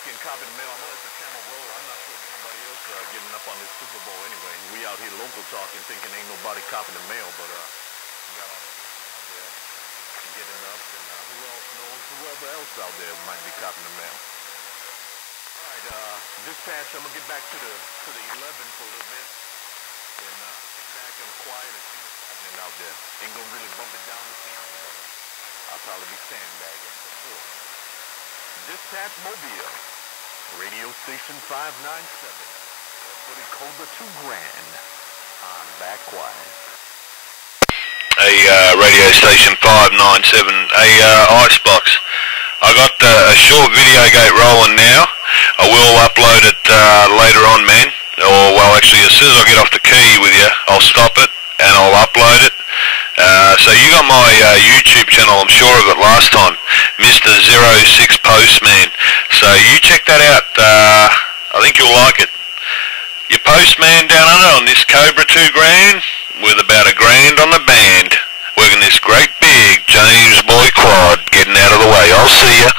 back in copy the mail. I know it's a camel roll. I'm not sure if anybody else getting up on this Super Bowl anyway. We out here local talking, thinking ain't nobody copying the mail, but we got our out there getting us, and who else knows? Whoever else out there might be copying the mail. All right, dispatch. I'm gonna get back to the 11 for a little bit, and sit back and quiet and see what's happening out there. Ain't gonna really bump it down this evening, but I'll probably be sandbagging for sure. Dispatch Mobile, radio station 597, for the Cobra 2 Grand. I'm back quiet. Radio station 597, Icebox. I got a short video gate rolling now. I will upload it later on, man. Or, well, actually, as soon as I get off the key with you, I'll stop it and I'll upload it. So you got my YouTube channel, I'm sure of it last time, Mr. 06 Postman. So you check that out. I think you'll like it. Your postman down under on this Cobra 2 Grand with about $1,000 on the band. Working this great big James Boy quad, getting out of the way. I'll see ya.